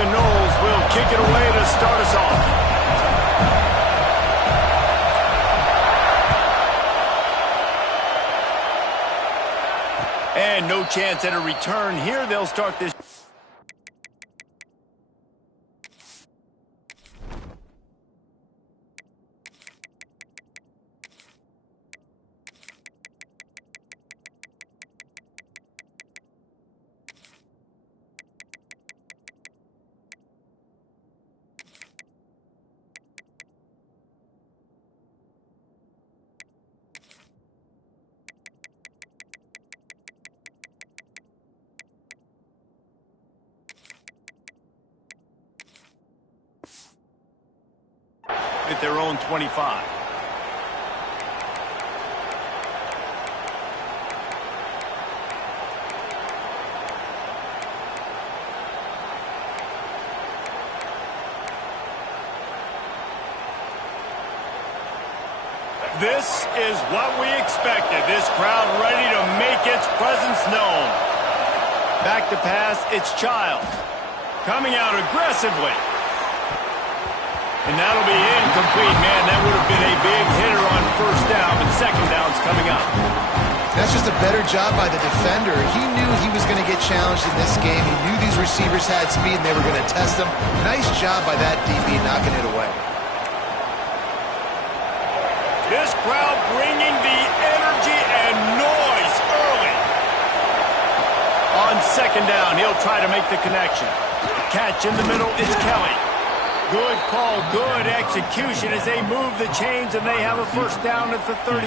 the Noles will kick it away to start us off. And no chance at a return here. They'll start this. At their own 25. This is what we expected. This crowd ready to make its presence known. Back to pass, it's Childs. Coming out aggressively. And that'll be incomplete, man. That would have been a big hitter on first down, but second down's coming up. That's just a better job by the defender. He knew he was going to get challenged in this game. He knew these receivers had speed and they were going to test him. Nice job by that DB knocking it away. This crowd bringing the energy and noise early. On second down, he'll try to make the connection. Catch in the middle, it's Kelly. Good call, good execution as they move the chains and they have a first down at the 38.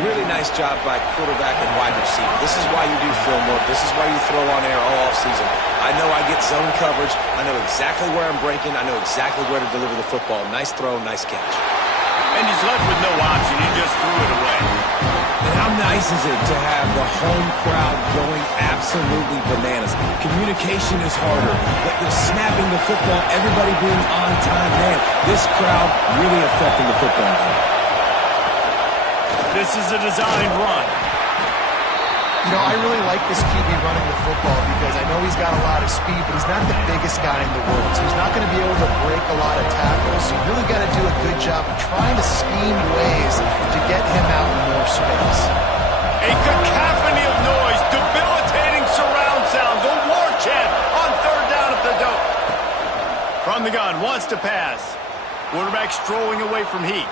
Really nice job by quarterback and wide receiver. This is why you do film work. This is why you throw on air all offseason. I know I get zone coverage. I know exactly where I'm breaking. I know exactly where to deliver the football. Nice throw, nice catch. And he's left with no option. He just threw it away. And how nice is it to have the home crowd going absolutely bananas? Communication is harder, but the snapping the football, everybody being on time, man, this crowd really affecting the football game. This is a designed run. You know, I really like this QB running the football because I know he's got a lot of speed, but he's not the biggest guy in the world. So he's not going to be able to break a lot of tackles. So you really got to do a good job of trying to scheme ways to get him out in more space. A cacophony of noise, debilitating surround sound, the war chant on third down at the dope. From the gun, wants to pass. Quarterback strolling away from Heat.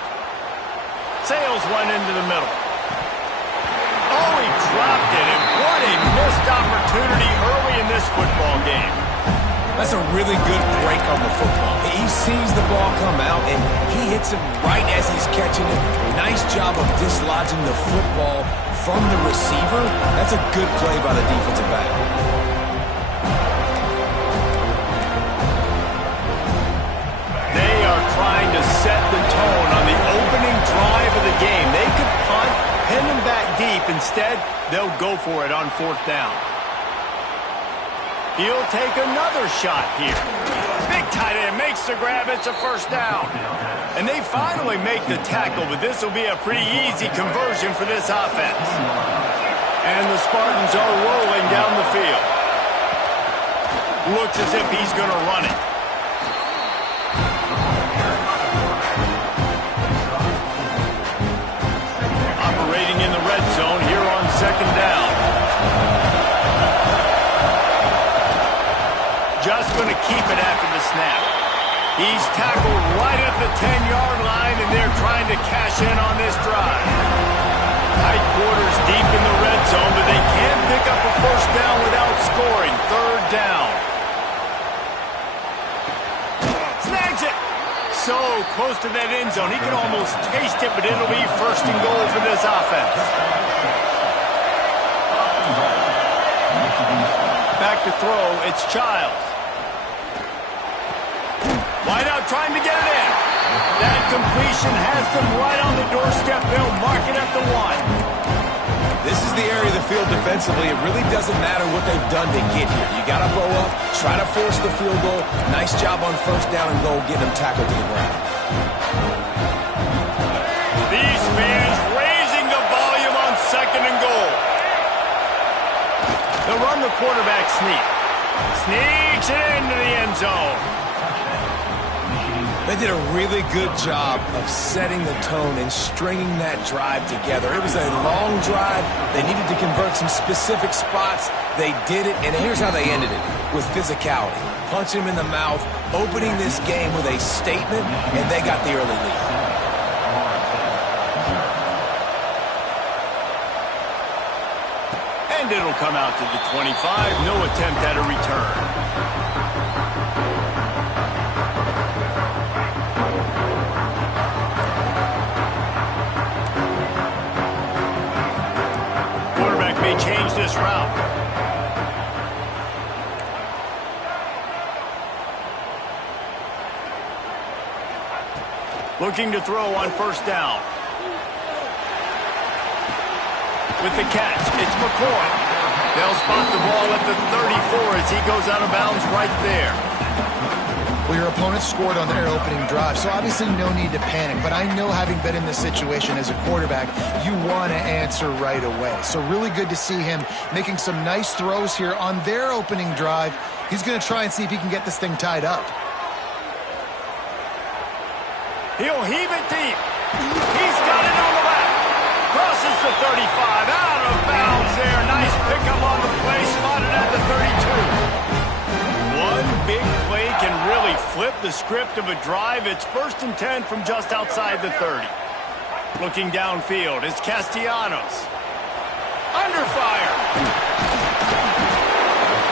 Sails one into the middle. Oh, he dropped it, and what a missed opportunity early in this football game. That's a really good break on the football. He sees the ball come out, and he hits it right as he's catching it. Nice job of dislodging the football from the receiver. That's a good play by the defensive back. They are trying to set the tone on the opening drive of the game. They could punt, pin them back deep. Instead, they'll go for it on fourth down. He'll take another shot here. Big tight end makes the grab. It's a first down. And they finally make the tackle, but this will be a pretty easy conversion for this offense. And the Spartans are rolling down the field. Looks as if he's going to run it. Operating in the red zone here on second down. Just going to keep it after the snap. He's tackled right at the 10-yard line, and they're trying to cash in on this drive. Tight quarters deep in the red zone, but they can't pick up a first down without scoring. Third down. Snags it. So close to that end zone. He can almost taste it, but it'll be first and goal for this offense. Back to throw, it's Childs. Wide out trying to get it in. That completion has them right on the doorstep. They'll mark it at the 1. This is the area of the field defensively. It really doesn't matter what they've done to get here. You got to blow up, try to force the field goal. Nice job on first down and goal, getting them tackled to the ground. These fans raising the volume on second and goal. They'll run the quarterback sneak. Sneaks it into the end zone. They did a really good job of setting the tone and stringing that drive together. It was a long drive. They needed to convert some specific spots. They did it, and here's how they ended it, with physicality. Punching him in the mouth, opening this game with a statement, and they got the early lead. And it'll come out to the 25. No attempt at a return. Quarterback may change this route. Looking to throw on first down. With the catch, it's McCoy. They'll spot the ball at the 34 as he goes out of bounds right there. Well, your opponent scored on their opening drive, so obviously no need to panic. But I know, having been in this situation as a quarterback, you want to answer right away. So really good to see him making some nice throws here on their opening drive. He's going to try and see if he can get this thing tied up. He'll heave it deep. He's got it on the left. Crosses the 35. Out of bounds there. Nice pickup on the play. Spotted at the 32. One big play can really flip the script of a drive. It's 1st and 10 from just outside the 30. Looking downfield, it's Castellanos. Under fire.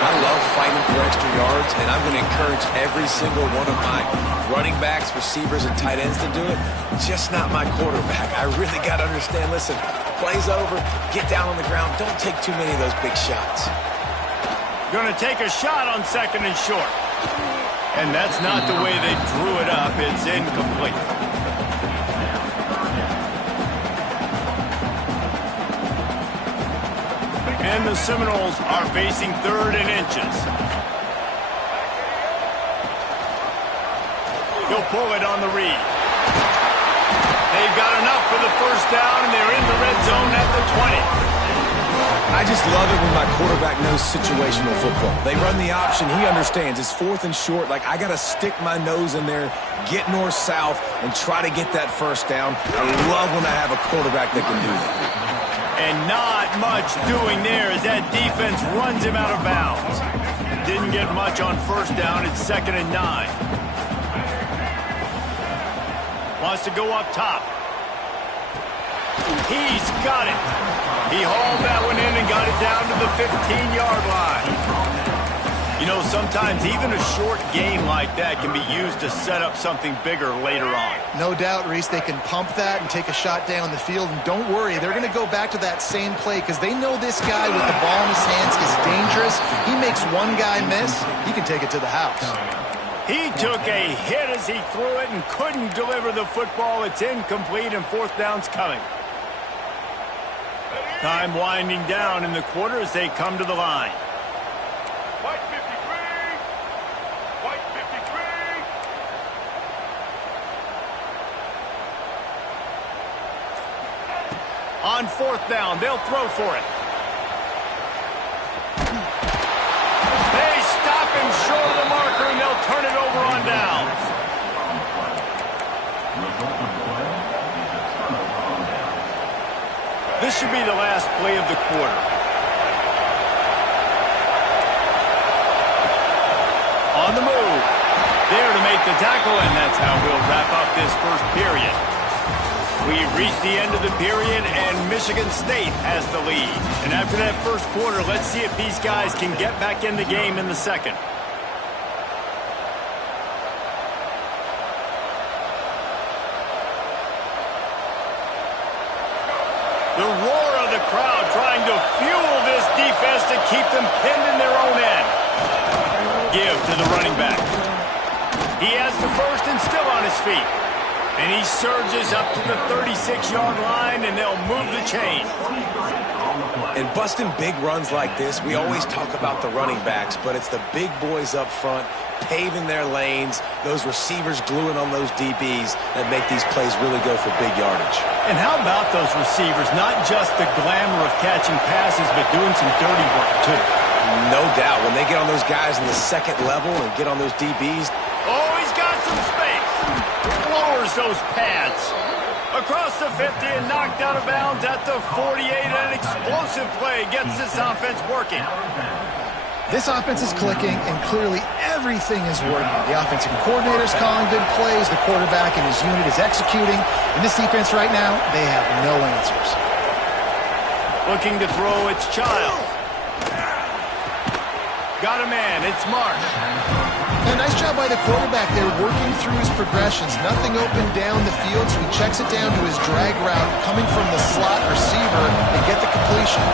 I love fighting for extra yards, and I'm going to encourage every single one of my running backs, receivers, and tight ends to do it. Just not my quarterback. I really got to understand, listen, play's over, get down on the ground, don't take too many of those big shots. Going to take a shot on 2nd and short. And that's not the way they drew it up. It's incomplete. And the Seminoles are facing 3rd and inches. He'll pull it on the read. They've got enough for the first down, and they're in the red zone at the 20. I just love it when my quarterback knows situational football. They run the option. He understands. It's 4th and short. Like, I got to stick my nose in there, get north-south, and try to get that first down. I love when I have a quarterback that can do that. And not much doing there as that defense runs him out of bounds. Didn't get much on first down. It's 2nd and 9. Wants to go up top. He's got it. He hauled that one in and got it down to the 15-yard line. You know, sometimes even a short game like that can be used to set up something bigger later on. No doubt, Reese, they can pump that and take a shot down the field. And don't worry, they're going to go back to that same play because they know this guy with the ball in his hands is dangerous. He makes one guy miss, he can take it to the house. He took a hit as he threw it and couldn't deliver the football. It's incomplete and 4th down's coming. Time winding down in the quarter as they come to the line. White 53. White 53. On 4th down, they'll throw for it. They stop him short of the marker, and they'll turn it over on downs. This should be the last play of the quarter. On the move. There to make the tackle, and that's how we'll wrap up this first period. We've reached the end of the period, and Michigan State has the lead. And after that first quarter, let's see if these guys can get back in the game in the second. The roar of the crowd trying to fuel this defense to keep them pinned in their own end. Give to the running back. He has the first and still on his feet. And he surges up to the 36-yard line, and they'll move the chain. And busting big runs like this, we always talk about the running backs, but it's the big boys up front, paving their lanes, those receivers gluing on those DBs that make these plays really go for big yardage. And how about those receivers? Not just the glamour of catching passes, but doing some dirty work, too. No doubt. When they get on those guys in the second level and get on those DBs. Oh, he's got some space. Lowers those pads. Across the 50 and knocked out of bounds at the 48. An explosive play gets this offense working. This offense is clicking, and clearly everything is working. The offensive coordinator's calling good plays. The quarterback and his unit is executing. And this defense right now, they have no answers. Looking to throw, it's Child. Got a man, it's Mark. A nice job by the quarterback there, working through his progressions. Nothing open down the field, so he checks it down to his drag route, coming from the slot receiver, and get the completion.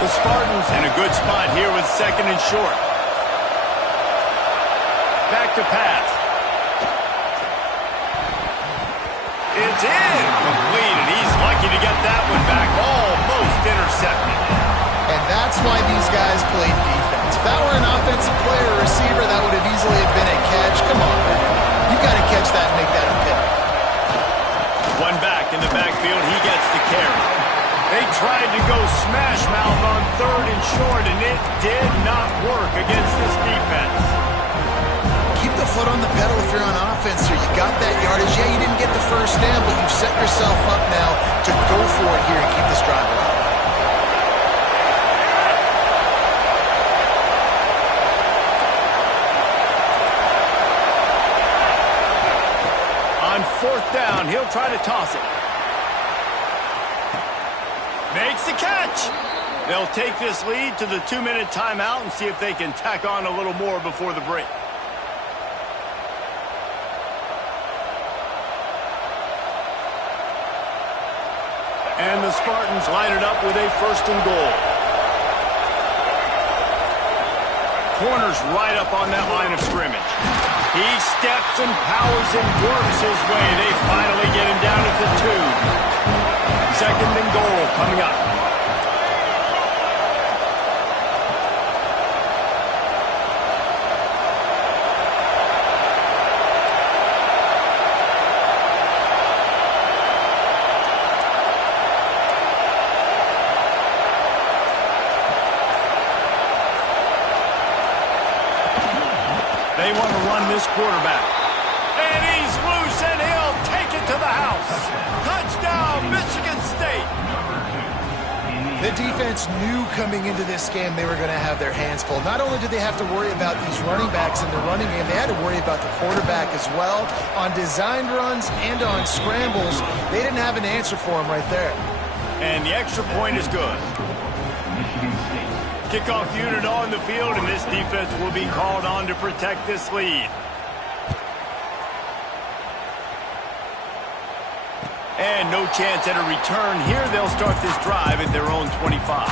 The Spartans in a good spot here with second and short. Back to pass. It's in. Complete, and he's lucky to get that one back. Almost intercepted. And that's why these guys played defense. If that were an offensive player or receiver, that would have easily been a catch. Come on, man. You got to catch that and make that a pick. One back in the backfield. He gets the carry. They tried to go smash mouth on third and short, and it did not work against this defense. Keep the foot on the pedal if you're on offense here. You got that yardage. Yeah, you didn't get the first down, but you've set yourself up now to go for it here and keep this drive alive. On fourth down, he'll try to toss it. Makes the catch. They'll take this lead to the 2-minute timeout and see if they can tack on a little more before the break. And the Spartans line it up with a first and goal. Corner's right up on that line of scrimmage. He steps and powers and works his way. They finally get him down at the 2. Second and goal coming up. They want to run this quarterback. And he's loose, and he'll take it to the house. Touchdown, Michigan State. The defense knew coming into this game they were going to have their hands full. Not only did they have to worry about these running backs in the running game, they had to worry about the quarterback as well. On designed runs and on scrambles, they didn't have an answer for him right there. And the extra point is good. Kickoff unit on the field, and this defense will be called on to protect this lead. And no chance at a return here. They'll start this drive at their own 25.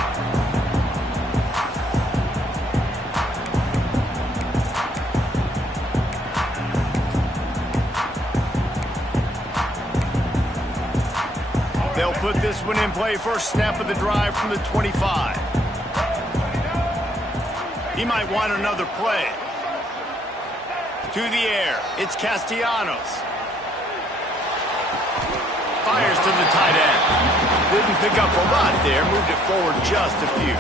They'll put this one in play. First snap of the drive from the 25. He might want another play. To the air. It's Castellanos. Fires to the tight end. Didn't pick up a lot there. Moved it forward just a few.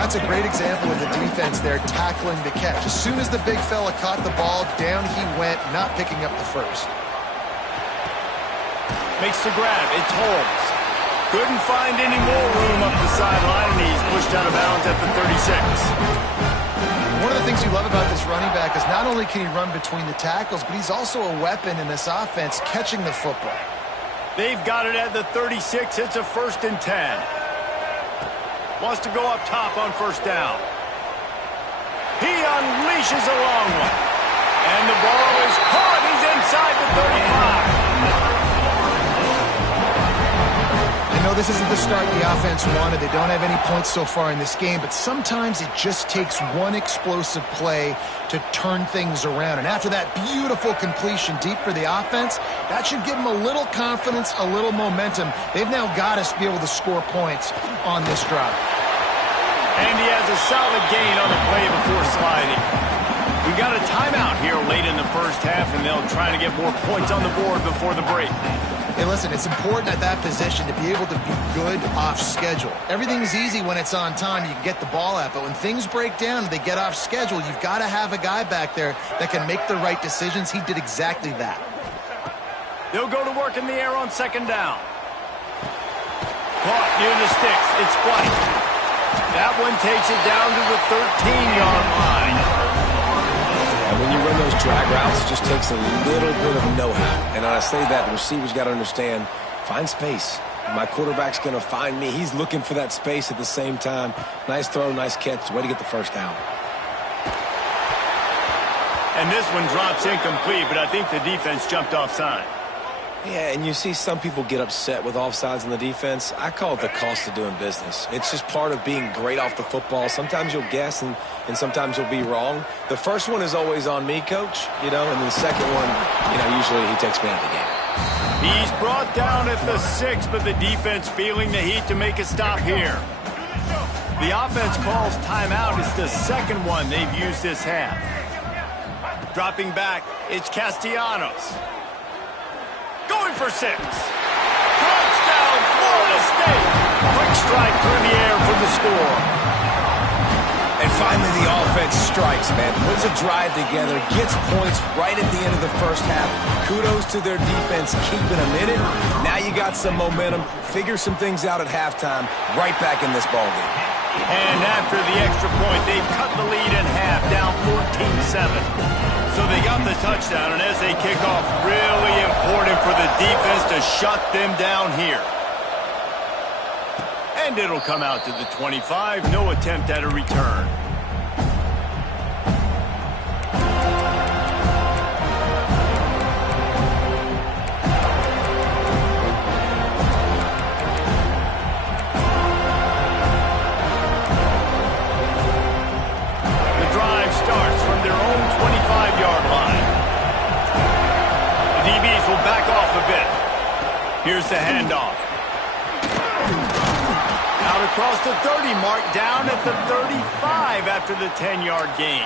That's a great example of the defense there tackling the catch. As soon as the big fella caught the ball, down he went, not picking up the first. Makes the grab. It's Holmes. Couldn't find any more room up the sideline, and he's pushed out of bounds at the 36. One of the things you love about this running back is not only can he run between the tackles, but he's also a weapon in this offense catching the football. They've got it at the 36. It's a 1st and 10. Wants to go up top on first down. He unleashes a long one. And the ball is caught. He's inside the 35. I know this isn't the start the offense wanted. They don't have any points so far in this game, but sometimes it just takes one explosive play to turn things around. And after that beautiful completion deep for the offense, that should give them a little confidence, a little momentum. They've now got to be able to score points on this drive. And he has a solid gain on the play before sliding. We've got a timeout here late in the first half, and they'll try to get more points on the board before the break. Hey, listen, it's important at that position to be able to be good off schedule. Everything's easy when it's on time. You can get the ball out. But when things break down and they get off schedule, you've got to have a guy back there that can make the right decisions. He did exactly that. They'll go to work in the air on second down. Caught near the sticks. It's White. That one takes it down to the 13-yard line. And when you run those drag routes, it just takes a little bit of know-how. And when I say that, the receiver's got to understand, find space. My quarterback's going to find me. He's looking for that space at the same time. Nice throw, nice catch. Way to get the first down. And this one drops incomplete, but I think the defense jumped offside. Yeah, and you see some people get upset with offsides in the defense. I call it the cost of doing business. It's just part of being great off the football. Sometimes you'll guess and sometimes you'll be wrong. The first one is always on me, Coach, and the second one, usually he takes me out of the game. He's brought down at the 6, but the defense feeling the heat to make a stop here. The offense calls timeout. It's the second one they've used this half. Dropping back, it's Castellanos. Going for 6. Touchdown, Florida State. Quick strike through the air for the score. And finally the offense strikes, man. Puts a drive together, gets points right at the end of the first half. Kudos to their defense keeping them in it. Now you got some momentum. Figure some things out at halftime. Right back in this ballgame. And after the extra point, they've cut the lead in half, down 14-7. So they got the touchdown, and as they kick off, really important for the defense to shut them down here. And it'll come out to the 25. No attempt at a return. Here's the handoff. Out across the 30 mark, down at the 35 after the 10-yard gain.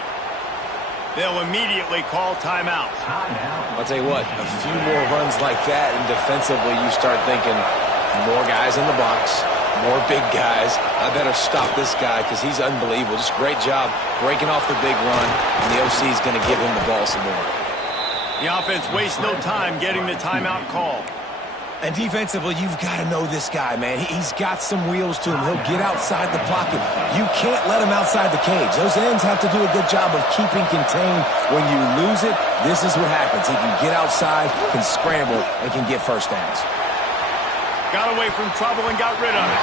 They'll immediately call timeout. I'll tell you what, a few more runs like that, and defensively you start thinking more guys in the box, more big guys. I better stop this guy because he's unbelievable. Just great job breaking off the big run, and the OC is going to give him the ball some more. The offense wastes no time getting the timeout call. And defensively, you've got to know this guy, man. He's got some wheels to him. He'll get outside the pocket. You can't let him outside the cage. Those ends have to do a good job of keeping contained. When you lose it, this is what happens. He can get outside, can scramble, and can get first downs. Got away from trouble and got rid of it.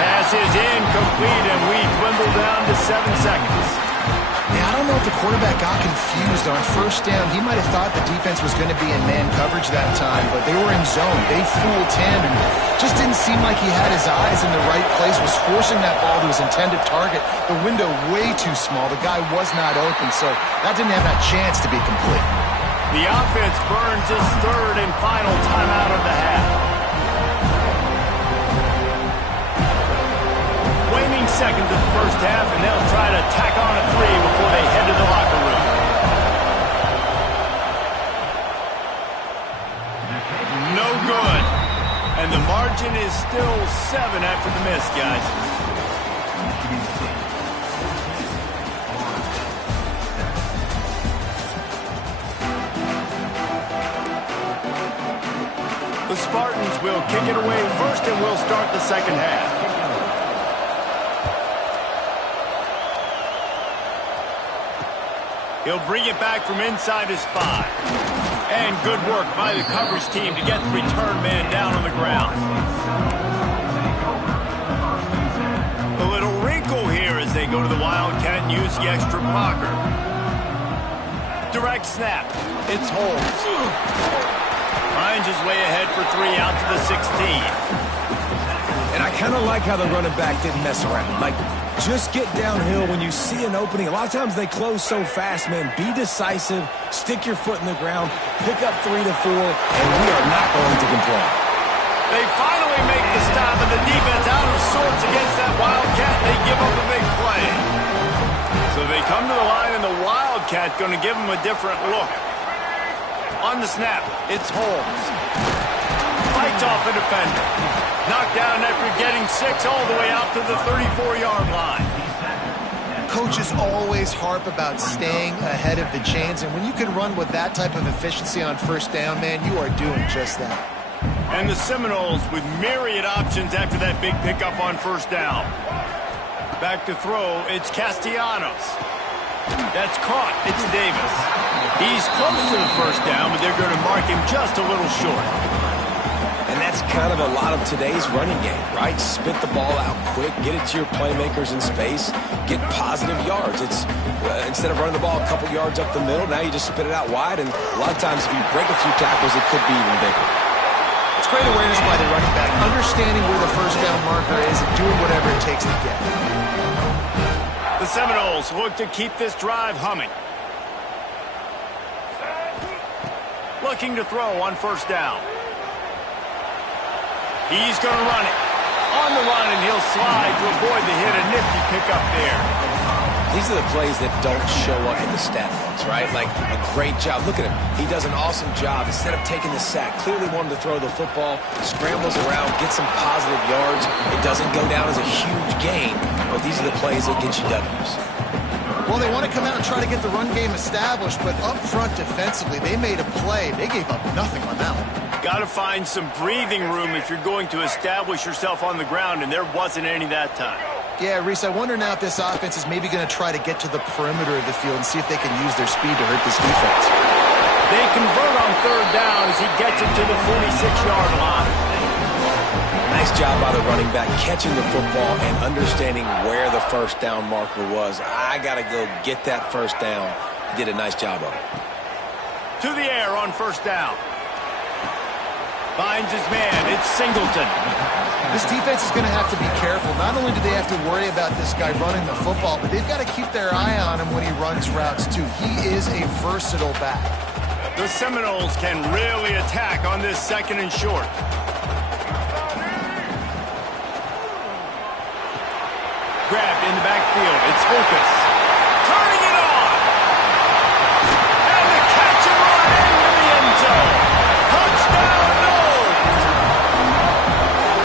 Pass is incomplete, and we dwindle down to 7 seconds. Yeah, I don't know if the quarterback got confused on first down. He might have thought the defense was going to be in man coverage that time, but they were in zone. They fooled him and just didn't seem like he had his eyes in the right place, was forcing that ball to his intended target. The window way too small. The guy was not open, so that didn't have that chance to be complete. The offense burns his third and final timeout of the half. Waning seconds of the first half, and they'll try to tack on a 3 before they head to the locker room. No good. And the margin is still 7 after the miss, guys. The Spartans will kick it away first, and we'll start the second half. He'll bring it back from inside his 5. And good work by the coverage team to get the return man down on the ground. A little wrinkle here as they go to the Wildcat and use the extra blocker. Direct snap. It's Holmes. Finds his way ahead for 3 out to the 16. And I kind of like how the running back didn't mess around. Like, just get downhill when you see an opening. A lot of times they close so fast, man. Be decisive, stick your foot in the ground, pick up 3 to 4, and we are not going to complain. They finally make the stop, and the defense out of sorts against that Wildcat. They give up a big play. So they come to the line, and the Wildcat Wildcat going to give him a different look. On the snap, it's Holmes. Fights off a defender. Knocked down after getting 6 all the way out to the 34-yard line. Coaches always harp about staying ahead of the chains, and when you can run with that type of efficiency on first down, man, you are doing just that. And the Seminoles with myriad options after that big pickup on first down. Back to throw, it's Castellanos. That's caught, it's Davis. He's close to the first down, but they're going to mark him just a little short. And that's kind of a lot of today's running game, right? Spit the ball out quick, get it to your playmakers in space, get positive yards. It's instead of running the ball a couple yards up the middle, now you just spit it out wide, and a lot of times if you break a few tackles, it could be even bigger. It's great awareness by the running back, understanding where the first down marker is and doing whatever it takes to get it. The Seminoles look to keep this drive humming. Looking to throw on first down. He's going to run it. On the run, and he'll slide to avoid the hit. A nifty pickup there. These are the plays that don't show up in the stat books, right? Like a great job. Look at him. He does an awesome job. Instead of taking the sack, clearly wanted to throw the football, scrambles around, gets some positive yards. It doesn't go down as a huge gain, but these are the plays that get you W's. Well, they want to come out and try to get the run game established, but up front defensively, they made a play. They gave up nothing on that one. Got to find some breathing room if you're going to establish yourself on the ground, and there wasn't any that time. Yeah, Reese, I wonder now if this offense is maybe going to try to get to the perimeter of the field and see if they can use their speed to hurt this defense. They convert on third down as he gets it to the 46-yard line. Nice job by the running back catching the football and understanding where the first down marker was. I got to go get that first down. He did a nice job of it. To the air on first down. Finds his man. It's Singleton. This defense is going to have to be careful. Not only do they have to worry about this guy running the football, but they've got to keep their eye on him when he runs routes, too. He is a versatile back. The Seminoles can really attack on this second and short. Grabbed in the backfield. It's Hocus. Turning it on. And the catch and run into the end zone. Touchdown, Noles.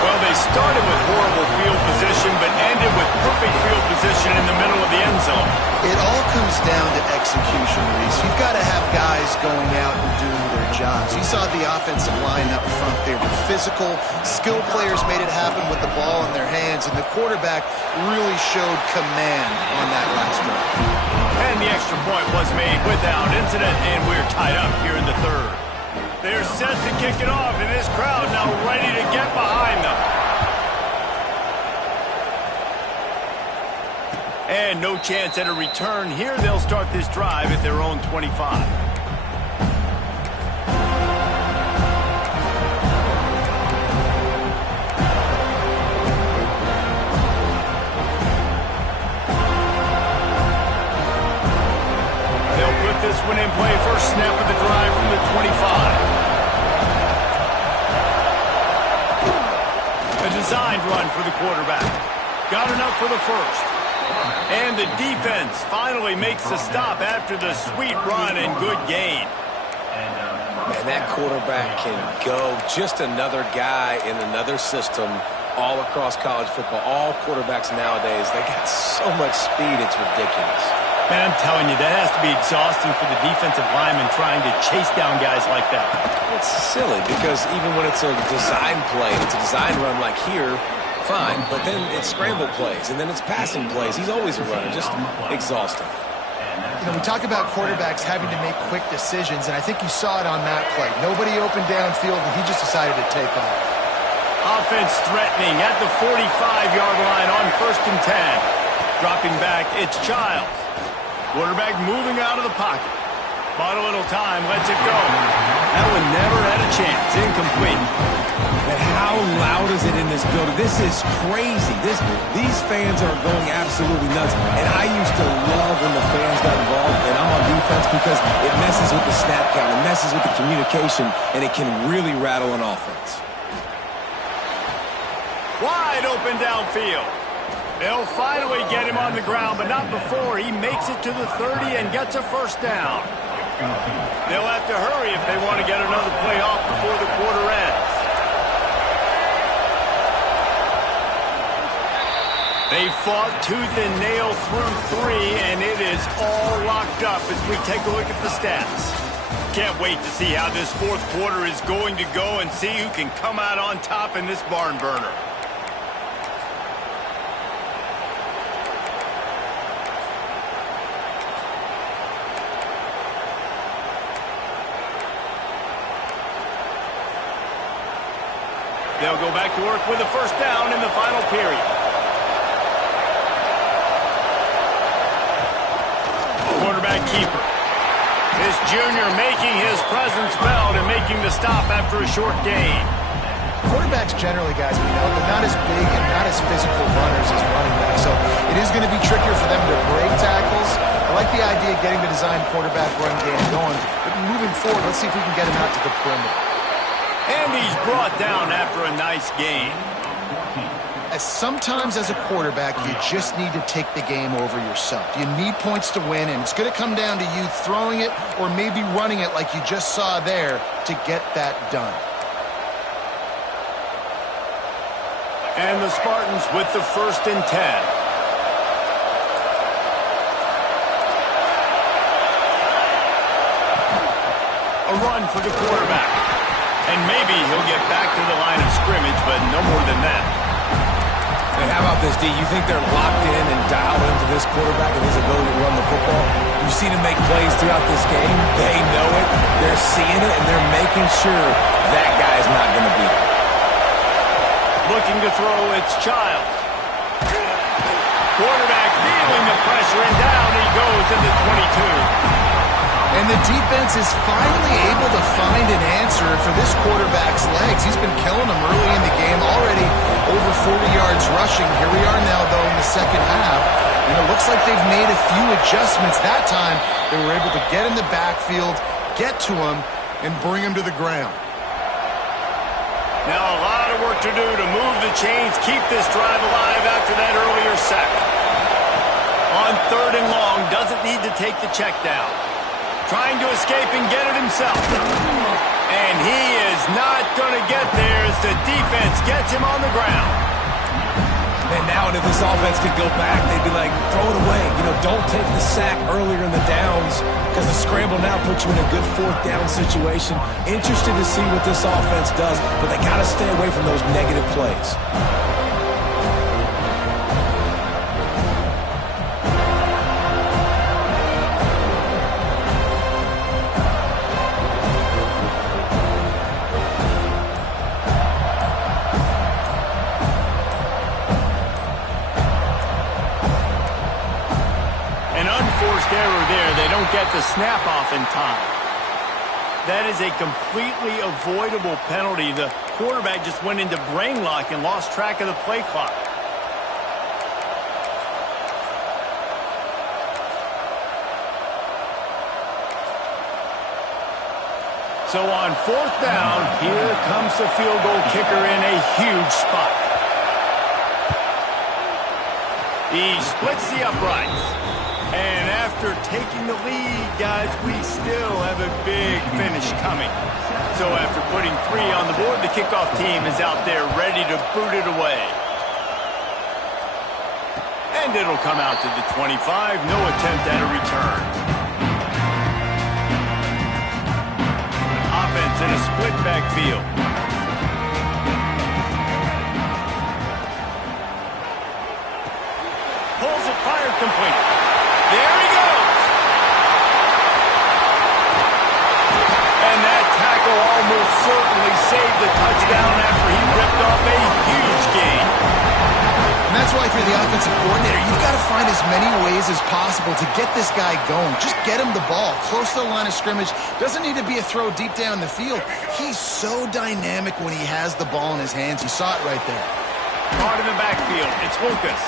Well, they started with horrible field position, but ended with perfect field position in the middle of the end zone. It all comes down to execution, Reese. You've got to have guys going out and doing their jobs. You saw the offensive line up front. They were physical. Skilled players made it happen with the ball in their hands, and the quarterback really showed command on that last drive. And the extra point was made without incident, and we're tied up here in the third. They're set to kick it off, and this crowd now ready to get behind them. And no chance at a return here. They'll start this drive at their own 25. This one in play, first snap of the drive from the 25. A designed run for the quarterback. Got enough for the first. And the defense finally makes the stop after the sweet run and good gain. Man, that quarterback can go. Just another guy in another system all across college football. All quarterbacks nowadays, they got so much speed, it's ridiculous. Man, I'm telling you, that has to be exhausting for the defensive lineman trying to chase down guys like that. It's silly because even when it's a design play, it's a design run like here, fine, but then it's scramble plays, and then it's passing plays. He's always a runner, just exhausting. You know, we talk about quarterbacks having to make quick decisions, and I think you saw it on that play. Nobody opened downfield, and he just decided to take off. Offense threatening at the 45-yard line on 1st and 10. Dropping back, it's Childs. Quarterback moving out of the pocket. Bought a little time, lets it go. That one never had a chance. Incomplete. And how loud is it in this building? This is crazy. These fans are going absolutely nuts. And I used to love when the fans got involved, and I'm on defense because it messes with the snap count. It messes with the communication, and it can really rattle an offense. Wide open downfield. They'll finally get him on the ground, but not before he makes it to the 30 and gets a first down. They'll have to hurry if they want to get another play off before the quarter ends. They fought tooth and nail through 3, and it is all locked up as we take a look at the stats. Can't wait to see how this fourth quarter is going to go and see who can come out on top in this barn burner. They'll go back to work with a first down in the final period. Quarterback keeper. This junior making his presence felt and making the stop after a short gain. Quarterbacks generally, guys, we know, they're not as big and not as physical runners as running backs, so it is going to be trickier for them to break tackles. I like the idea of getting the design quarterback run game going, but moving forward, let's see if we can get him out to the perimeter. And he's brought down after a nice gain. Sometimes as a quarterback, you just need to take the game over yourself. You need points to win, and it's going to come down to you throwing it or maybe running it like you just saw there to get that done. And the Spartans with the 1st and 10. A run for the quarterback. And maybe he'll get back to the line of scrimmage, but no more than that. And how about this, D? You think they're locked in and dialed into this quarterback and his ability to run the football? You've seen him make plays throughout this game. They know it. They're seeing it, and they're making sure that guy's not going to beat him. Looking to throw, it's Childs. Quarterback feeling the pressure, and down he goes in the 22. And the defense is finally able to find an answer for this quarterback's legs. He's been killing them early in the game, already over 40 yards rushing. Here we are now, though, in the second half. And it looks like they've made a few adjustments. That time, they were able to get in the backfield, get to him, and bring him to the ground. Now a lot of work to do to move the chains, keep this drive alive after that earlier sack. On 3rd and long, doesn't need to take the check down. Trying to escape and get it himself. And he is not going to get there as the defense gets him on the ground. And now if this offense could go back, they'd be like, throw it away. You know, don't take the sack earlier in the downs because the scramble now puts you in a good 4th down situation. Interested to see what this offense does, but they got to stay away from those negative plays. Error there. They don't get the snap off in time. That is a completely avoidable penalty. The quarterback just went into brain lock and lost track of the play clock. So on 4th down, here comes the field goal kicker in a huge spot. He splits the uprights. And after taking the lead, guys, we still have a big finish coming. So after putting 3 on the board, the kickoff team is out there ready to boot it away. And it'll come out to the 25. No attempt at a return. Offense in a split backfield. Pulls it, fired, complete. There he goes. And that tackle almost certainly saved the touchdown after he ripped off a huge gain. And that's why if you're the offensive coordinator, you've got to find as many ways as possible to get this guy going. Just get him the ball close to the line of scrimmage. Doesn't need to be a throw deep down the field. He's so dynamic when he has the ball in his hands. You saw it right there. Caught in the backfield. It's Lucas.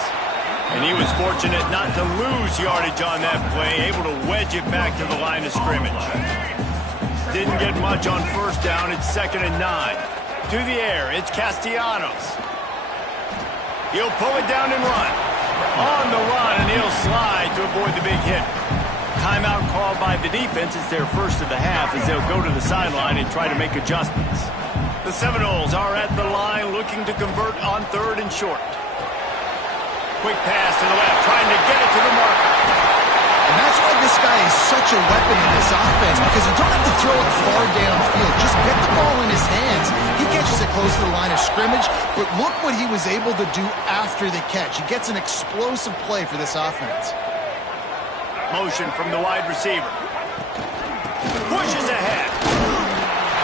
And he was fortunate not to lose yardage on that play, able to wedge it back to the line of scrimmage. Didn't get much on 1st down. It's 2nd and 9. To the air, it's Castellanos. He'll pull it down and run. On the run, and he'll slide to avoid the big hit. Timeout called by the defense. It's their first of the half as they'll go to the sideline and try to make adjustments. The Seminoles are at the line looking to convert on 3rd and short. Quick pass to the left, trying to get it to the marker. And that's why this guy is such a weapon in this offense, because you don't have to throw it far downfield. Just get the ball in his hands. He catches it close to the line of scrimmage, but look what he was able to do after the catch. He gets an explosive play for this offense. Motion from the wide receiver. Pushes ahead.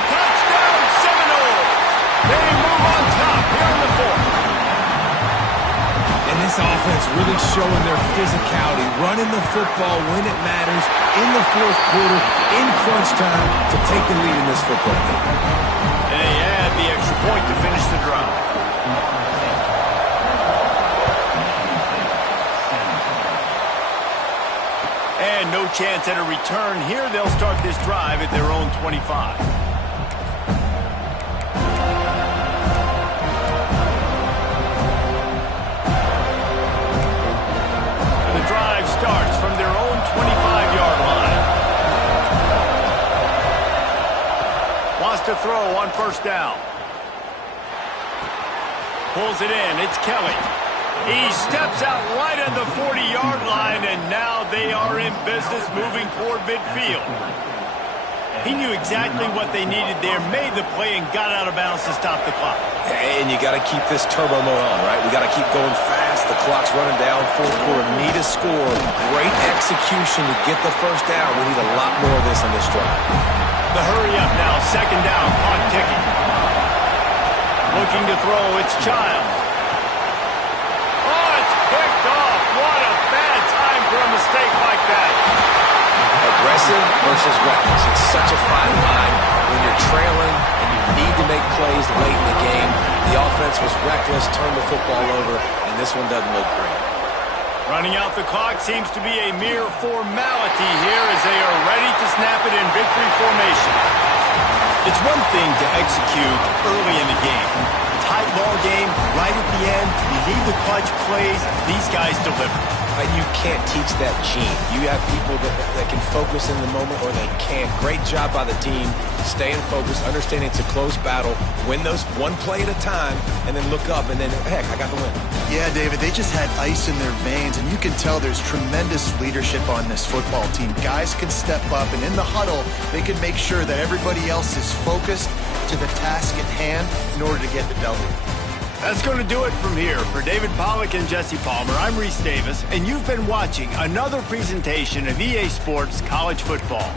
Touchdown Seminoles! They move on top here in the 4th. And this offense really showing their physicality, running the football when it matters, in the 4th quarter, in crunch time, to take the lead in this football game. And they add the extra point to finish the drive. And no chance at a return here. They'll start this drive at their own 25. The drive starts from their own 25-yard line. Wants to throw on 1st down. Pulls it in. It's Kelly. He steps out right on the 40-yard line, and now they are in business moving toward midfield. He knew exactly what they needed there, made the play, and got out of bounds to stop the clock. And you got to keep this turbo mode on, right? We got to keep going fast. The clock's running down. 4th quarter, need a score. Great execution to get the 1st down. We need a lot more of this on this drive. The hurry up now, 2nd down, clock ticking. Looking to throw, it's Childs. Picked off. What a bad time for a mistake like that. Aggressive versus reckless. It's such a fine line when you're trailing and you need to make plays late in the game. The offense was reckless, turned the football over, and this one doesn't look great. Running out the clock seems to be a mere formality here as they are ready to snap it in victory formation. It's one thing to execute early in the game. Tight ball game, right at the end, you need the clutch plays. These guys deliver. You can't teach that gene. You have people that can focus in the moment or they can't. Great job by the team, staying focused, understanding it's a close battle, win those one play at a time, and then look up and then, heck, I got the win. Yeah, David, they just had ice in their veins, and you can tell there's tremendous leadership on this football team. Guys can step up, and in the huddle, they can make sure that everybody else is focused to the task at hand in order to get the W. That's going to do it from here. For David Pollack and Jesse Palmer, I'm Reese Davis, and you've been watching another presentation of EA Sports College Football.